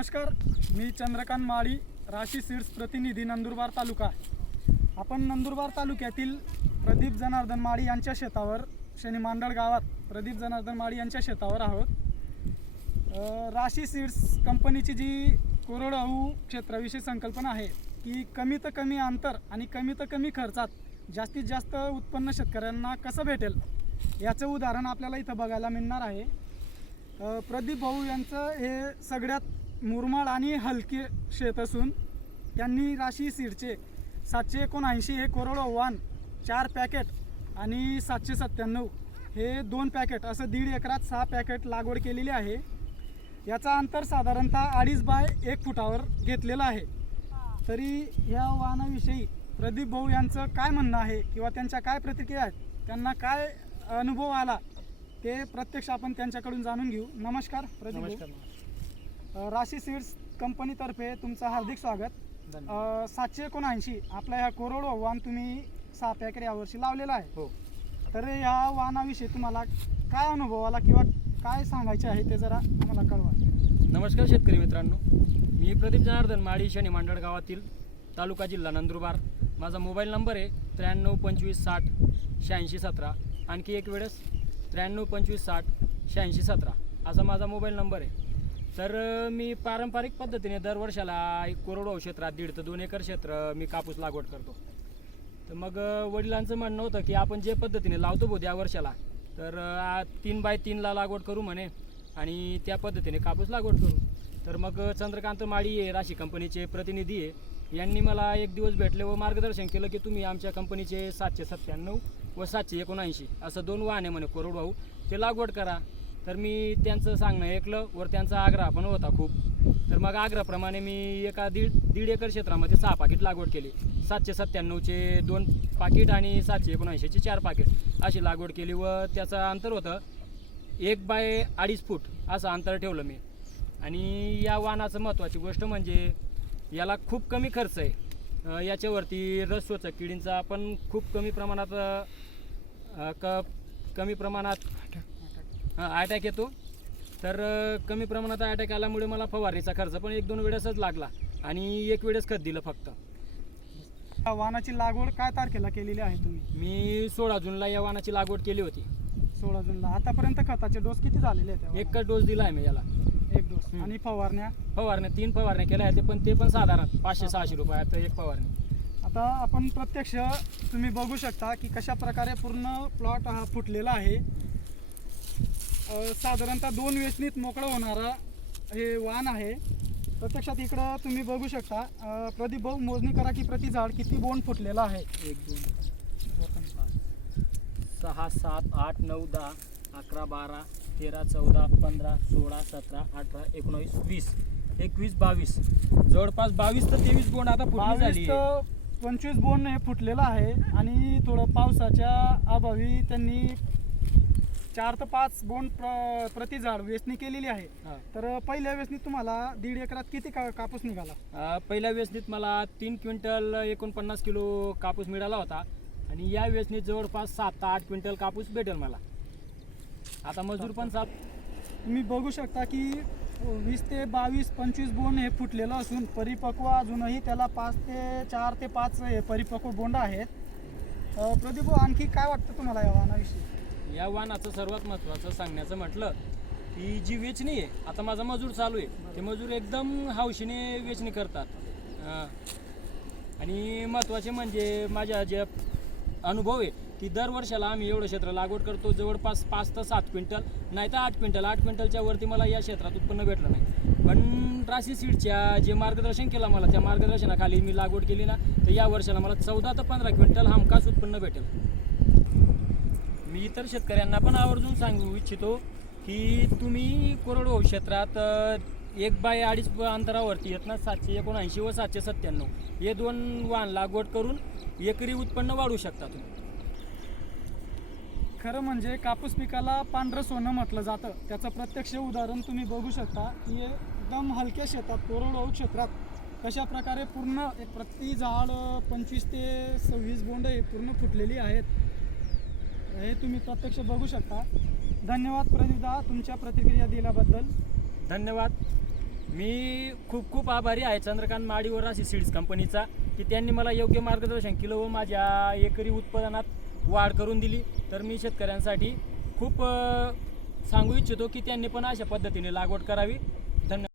नमस्कार मी चंद्रकांत माळी राशी सीड्स प्रतिनिधी नंदुरबार तालुका. आपण नंदुरबार तालुक्यातील प्रदीप जनार्दन माळी यांच्या शेतावर शनी मांडळ गावात प्रदीप जनार्दन माळी यांच्या शेतावर आहोत. राशी सीड्स कंपनीची जी कोरडवाहू क्षेत्राविषयी संकल्पना आहे की कमीत कमी अंतर आणि कमीत कमी खर्चात जास्तीत जास्त उत्पन्न शेतकऱ्यांना कसं भेटेल याचं उदाहरण आपल्याला इथं बघायला मिळणार आहे. प्रदीप भाऊ यांचं हे सगळ्यात मुरमाड आणि हलके शेत असून त्यांनी राशी सीडचे सातशे एकोणऐंशी हे करोड वान चार पॅकेट आणि सातशे सत्त्याण्णव हे दोन पॅकेट असं दीड एकरात सहा पॅकेट लागवड केलेली आहे. याचा अंतर साधारणतः अडीच बाय एक फुटावर घेतलेलं आहे. तरी या वाहनाविषयी प्रदीप भाऊ यांचं काय म्हणणं आहे किंवा त्यांच्या काय प्रतिक्रिया आहेत त्यांना काय अनुभव आला ते प्रत्यक्ष आपण त्यांच्याकडून जाणून घेऊ. नमस्कार प्रदीप नमस्कार. राशी सीड्स कंपनीतर्फे तुमचं हार्दिक स्वागत. अ, सातशे एकोणऐंशी आपल्या ह्या कोरोडो वाहन तुम्ही सहा पॅकेट यावर्षी लावलेला आहे. हो. तर या वाहनाविषयी तुम्हाला काय अनुभव आला किंवा काय सांगायचे आहे ते जरा आम्हाला कळवा. नमस्कार शेतकरी मित्रांनो. मी प्रदीप जनार्दन माळी शनी मांडळ गावातील तालुका जिल्हा नंदुरबार. माझा मोबाईल नंबर आहे त्र्याण्णव पंचवीस साठ शहाऐंशी सतरा. आणखी एक वेळेस त्र्याण्णव पंचवीस साठ शहाऐंशी सतरा. असा माझा मोबाईल नंबर आहे. तर मी पारंपरिक पद्धतीने दरवर्षाला एक कोरडवाहू क्षेत्रात दीड ते दोन एकर क्षेत्र मी कापूस लागवड करतो. तर मग वडिलांचं म्हणणं होतं की आपण जे पद्धतीने लावतो भाऊ या वर्षाला तर तीन बाय तीनला लागवड करू म्हणे आणि त्या पद्धतीने कापूस लागवड करू. तर मग चंद्रकांत माळी आहे राशी कंपनीचे प्रतिनिधी आहे यांनी मला एक दिवस भेटले व मार्गदर्शन केलं की तुम्ही आमच्या कंपनीचे सातशे सत्त्याण्णव व सातशे एकोणऐंशी असं दोन वाहन आहे म्हणे कोरडवाहू ते लागवड करा. तर मी त्यांचं सांगणं ऐकलं वर त्यांचा आग्रह पण होता खूप. तर मग आग्रहाप्रमाणे मी एका दीड दीड एकर क्षेत्रामध्ये सहा पाकिट लागवड केली. सातशे सत्त्याण्णवचे दोन पाकिट आणि सातशे एकोणऐंशीचे चार पाकिट अशी लागवड केली व त्याचं अंतर होतं एक बाय अडीच फूट असं अंतर ठेवलं मी. आणि या वाहनाचं महत्त्वाची गोष्ट म्हणजे याला खूप कमी खर्च आहे. याच्यावरती रसोचा किडींचा पण खूप कमी प्रमाणात क कमी प्रमाणात अटॅक येतो. तर कमी प्रमाणात अटॅक आल्यामुळे मला फवारणीचा खर्च पण एक दोन वेळेसच लागला आणि एक वेळेस खत दिलं फक्त. या वाहनाची लागवड काय तारखेला केलेली आहे तुम्ही? मी सोळा जूनला या वाहनाची लागवड केली होती. सोळा जूनला. आतापर्यंत खताचे डोस किती झालेले आहेत या एक डोस दिला आहे मी याला? एक डोस. आणि फवारण्या? फवारण्या तीन फवारण्या केल्या आहेत पण ते पण साधारण पाचशे सहाशे रुपयात एक फवारणी. आता आपण प्रत्यक्ष तुम्ही बघू शकता की कशा प्रकारे पूर्ण प्लॉट हा फुटलेला आहे. साधारणतः दोन वेचणीत मोकळं होणारा हे वाहन आहे. प्रत्यक्षात इकडं तुम्ही बघू शकता प्रदीप भाऊ मोजणी करा की प्रति झाड किती बोंड फुटलेला आहे? एक दोन सहा सात आठ नऊ दहा अकरा बारा तेरा चौदा पंधरा सोळा सतरा अठरा एकोणावीस वीस एकवीस बावीस. जवळपास बावीस तर तेवीस बोंड आता बावीस पंचवीस बोंड हे फुटलेलं आहे आणि थोडं पावसाच्या अभावी त्यांनी चार ते पाच बोंड प्र प्रति झाड वेचणी केलेली आहे. हा. तर पहिल्या वेचणीत तुम्हाला दीड एकरात किती का कापूस निघाला? अ, पहिल्या वेचणीत मला तीन क्विंटल एकोणपन्नास किलो कापूस मिळाला होता. आणि या वेचणीत जवळपास सात ते आठ क्विंटल कापूस भेटेल मला. आता मजूर पण सात तुम्ही बघू शकता की वीस ते बावीस पंचवीस बोंड हे फुटलेलं असून परिपक्व अजूनही त्याला पाच ते चार ते पाच हे परिपक्व बोंड आहेत. अ, प्रदीप भाऊ, आणखी काय वाटतं तुम्हाला या वाहनाविषयी? या वाहनाचं सर्वात महत्त्वाचं सांगण्याचं म्हटलं की जी वेचणी आहे आता माझा मजूर चालू आहे ते मजूर एकदम हौशीने वेचणी करतात. अं, आणि महत्त्वाचे म्हणजे माझ्या जे अनुभव आहे की दर वर्षाला आम्ही एवढं क्षेत्र लागवड करतो जवळपास पाच तर सात क्विंटल नाही तर आठ क्विंटल आठ क्विंटलच्या वरती मला या क्षेत्रात उत्पन्न भेटलं नाही. पण राशी सीडच्या जे मार्गदर्शन केलं मला त्या मार्गदर्शनाखाली मी लागवड केली ना तर या वर्षाला मला चौदा ते पंधरा क्विंटल हमखास उत्पन्न भेटेल. मी इतर शेतकऱ्यांना पण आवर्जून सांगू इच्छितो की तुम्ही कोरडवाहू क्षेत्रात एक बाय अडीच अंतरावरती येत ना सातशे एकोणऐंशी व सातशे सत्त्याण्णव. हे दोन वाहन लागवड करून एकरी उत्पन्न वाढवू शकता तुम्ही. खरं म्हणजे कापूस पिकाला पांढरं सोनं म्हटलं जातं. त्याचं प्रत्यक्ष उदाहरण तुम्ही बघू शकता की एकदम हलक्या शेतात कोरडवाहू क्षेत्रात कशा प्रकारे पूर्ण एक प्रति झाड पंचवीस ते सव्वीस बोंड हे पूर्ण फुटलेली आहेत. हे तुम्ही प्रत्यक्ष बघू शकता. धन्यवाद प्रदीपदा तुमच्या प्रतिक्रिया दिल्याबद्दल. धन्यवाद. मी खूप खूप आभारी आहे चंद्रकांत माडीवर अशी सीड्स कंपनीचा की त्यांनी मला योग्य मार्गदर्शन केलं व माझ्या एकरी उत्पादनात वाढ करून दिली. तर मी शेतकऱ्यांसाठी खूप सांगू इच्छितो की त्यांनी पण अशा पद्धतीने लागवड करावी. धन्यवाद.